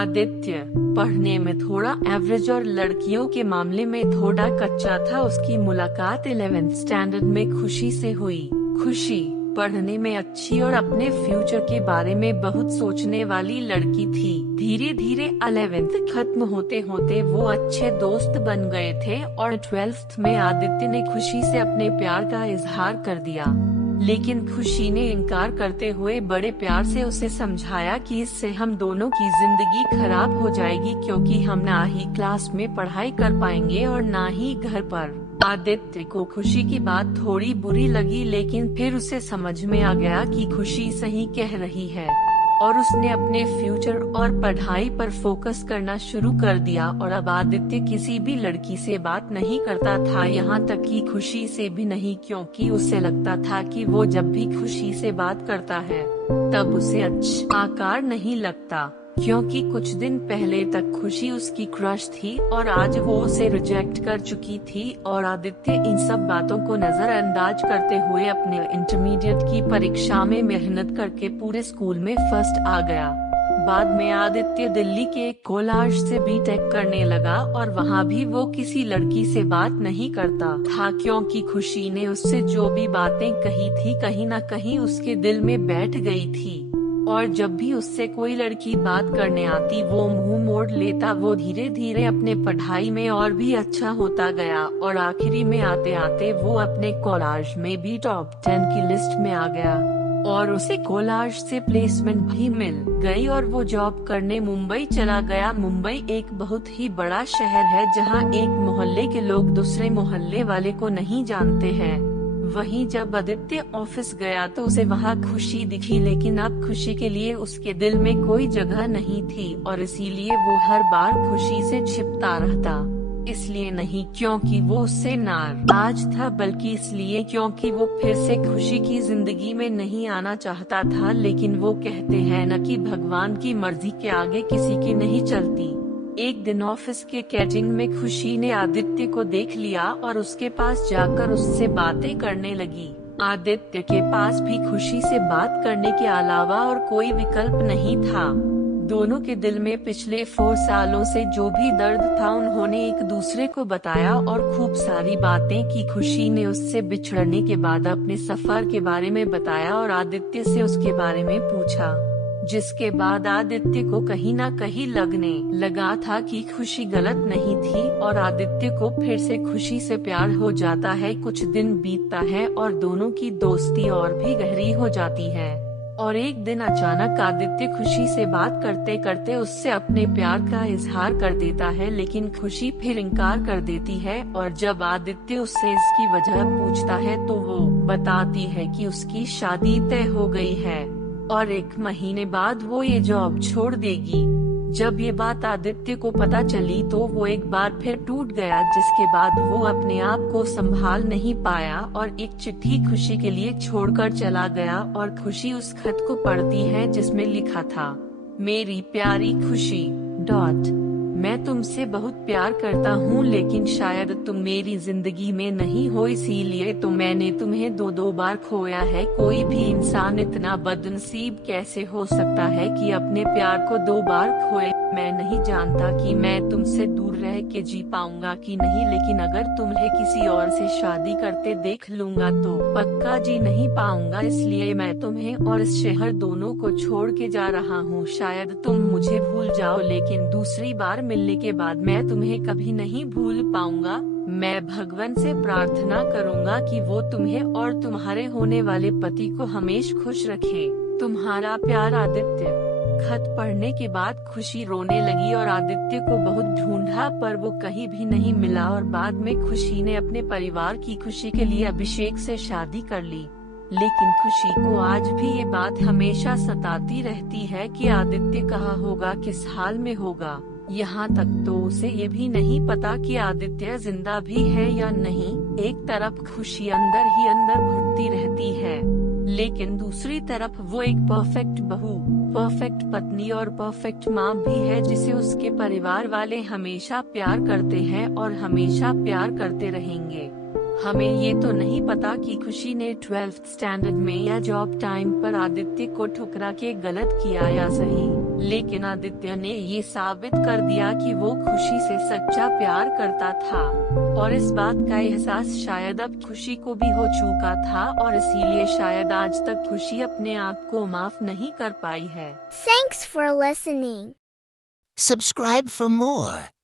आदित्य पढ़ने में थोड़ा एवरेज और लड़कियों के मामले में थोड़ा कच्चा था। उसकी मुलाकात 11th स्टैंडर्ड में खुशी से हुई। खुशी पढ़ने में अच्छी और अपने फ्यूचर के बारे में बहुत सोचने वाली लड़की थी। धीरे धीरे 11th खत्म होते होते वो अच्छे दोस्त बन गए थे और 12th में आदित्य ने खुशी से अपने प्यार का इजहार कर दिया, लेकिन खुशी ने इनकार करते हुए बड़े प्यार से उसे समझाया कि इससे हम दोनों की जिंदगी खराब हो जाएगी, क्योंकि हम ना ही क्लास में पढ़ाई कर पाएंगे और ना ही घर पर। आदित्य को खुशी की बात थोड़ी बुरी लगी, लेकिन फिर उसे समझ में आ गया कि खुशी सही कह रही है और उसने अपने फ्यूचर और पढ़ाई पर फोकस करना शुरू कर दिया। और अब आदित्य किसी भी लड़की से बात नहीं करता था, यहाँ तक कि खुशी से भी नहीं, क्योंकि उसे लगता था कि वो जब भी खुशी से बात करता है तब उसे अच्छा आकार नहीं लगता, क्योंकि कुछ दिन पहले तक खुशी उसकी क्रश थी और आज वो उसे रिजेक्ट कर चुकी थी। और आदित्य इन सब बातों को नजरअंदाज करते हुए अपने इंटरमीडिएट की परीक्षा में मेहनत करके पूरे स्कूल में फर्स्ट आ गया। बाद में आदित्य दिल्ली के कोलाज से बीटेक करने लगा और वहाँ भी वो किसी लड़की से बात नहीं करता था, क्योंकि खुशी ने उससे जो भी बातें कही थी कहीं न कहीं उसके दिल में बैठ गई थी। और जब भी उससे कोई लड़की बात करने आती वो मुंह मोड़ लेता। वो धीरे धीरे अपने पढ़ाई में और भी अच्छा होता गया और आखिरी में आते आते वो अपने कॉलेज में भी टॉप 10 की लिस्ट में आ गया और उसे कॉलेज से प्लेसमेंट भी मिल गई और वो जॉब करने मुंबई चला गया। मुंबई एक बहुत ही बड़ा शहर है, जहाँ एक मोहल्ले के लोग दूसरे मोहल्ले वाले को नहीं जानते हैं। वहीं जब आदित्य ऑफिस गया तो उसे वहाँ खुशी दिखी, लेकिन अब खुशी के लिए उसके दिल में कोई जगह नहीं थी और इसीलिए वो हर बार खुशी से छिपता रहता। इसलिए नहीं क्योंकि वो उससे नाराज था, बल्कि इसलिए क्योंकि वो फिर से खुशी की जिंदगी में नहीं आना चाहता था। लेकिन वो कहते हैं न कि भगवान की मर्जी के आगे किसी की नहीं चलती। एक दिन ऑफिस के कैंटीन में खुशी ने आदित्य को देख लिया और उसके पास जाकर उससे बातें करने लगी। आदित्य के पास भी खुशी से बात करने के अलावा और कोई विकल्प नहीं था। दोनों के दिल में पिछले 4 सालों से जो भी दर्द था उन्होंने एक दूसरे को बताया और खूब सारी बातें की। खुशी ने उससे बिछड़ने के बाद अपने सफर के बारे में बताया और आदित्य से उसके बारे में पूछा, जिसके बाद आदित्य को कहीं ना कहीं लगने लगा था कि खुशी गलत नहीं थी और आदित्य को फिर से खुशी से प्यार हो जाता है। कुछ दिन बीतता है और दोनों की दोस्ती और भी गहरी हो जाती है और एक दिन अचानक आदित्य खुशी से बात करते करते उससे अपने प्यार का इजहार कर देता है, लेकिन खुशी फिर इनकार कर देती है। और जब आदित्य उससे इसकी वजह पूछता है तो वो बताती है कि उसकी शादी तय हो गई है और 1 महीने बाद वो ये जॉब छोड़ देगी। जब ये बात आदित्य को पता चली तो वो एक बार फिर टूट गया, जिसके बाद वो अपने आप को संभाल नहीं पाया और एक चिट्ठी खुशी के लिए छोड़कर चला गया। और खुशी उस खत को पढ़ती है जिसमें लिखा था, मेरी प्यारी खुशी मैं तुमसे बहुत प्यार करता हूँ, लेकिन शायद तुम मेरी जिंदगी में नहीं हो, इसीलिए तो मैंने तुम्हें 2 बार खोया है। कोई भी इंसान इतना बदनसीब कैसे हो सकता है कि अपने प्यार को 2 बार खोए। मैं नहीं जानता कि मैं तुमसे दूर रह के जी पाऊंगा कि नहीं, लेकिन अगर तुम्हें किसी और से शादी करते देख लूंगा तो पक्का जी नहीं पाऊंगा। इसलिए मैं तुम्हें और इस शहर दोनों को छोड़ के जा रहा हूँ। शायद तुम मुझे भूल जाओ, लेकिन दूसरी बार मिलने के बाद मैं तुम्हें कभी नहीं भूल पाऊंगा। मैं भगवान से प्रार्थना करूंगा कि वो तुम्हें और तुम्हारे होने वाले पति को हमेशा खुश रखे। तुम्हारा प्यार आदित्य। खत पढ़ने के बाद खुशी रोने लगी और आदित्य को बहुत ढूंढा पर वो कहीं भी नहीं मिला और बाद में खुशी ने अपने परिवार की खुशी के लिए अभिषेक से शादी कर ली। लेकिन खुशी को आज भी ये बात हमेशा सताती रहती है कि आदित्य कहाँ होगा, किस हाल में होगा। यहाँ तक तो उसे ये भी नहीं पता कि आदित्य जिंदा भी है या नहीं। एक तरफ खुशी अंदर ही अंदर घुटती रहती है, लेकिन दूसरी तरफ वो एक परफेक्ट बहू, परफेक्ट पत्नी और परफेक्ट माँ भी है, जिसे उसके परिवार वाले हमेशा प्यार करते हैं और हमेशा प्यार करते रहेंगे। हमें ये तो नहीं पता कि खुशी ने 12th स्टैंडर्ड में या जॉब टाइम पर आदित्य को ठुकरा के गलत किया या सही, लेकिन आदित्य ने ये साबित कर दिया कि वो खुशी से सच्चा प्यार करता था, और इस बात का एहसास शायद अब खुशी को भी हो चुका था, और इसीलिए शायद आज तक खुशी अपने आप को माफ नहीं कर पाई है। Thanks for listening. Subscribe for more.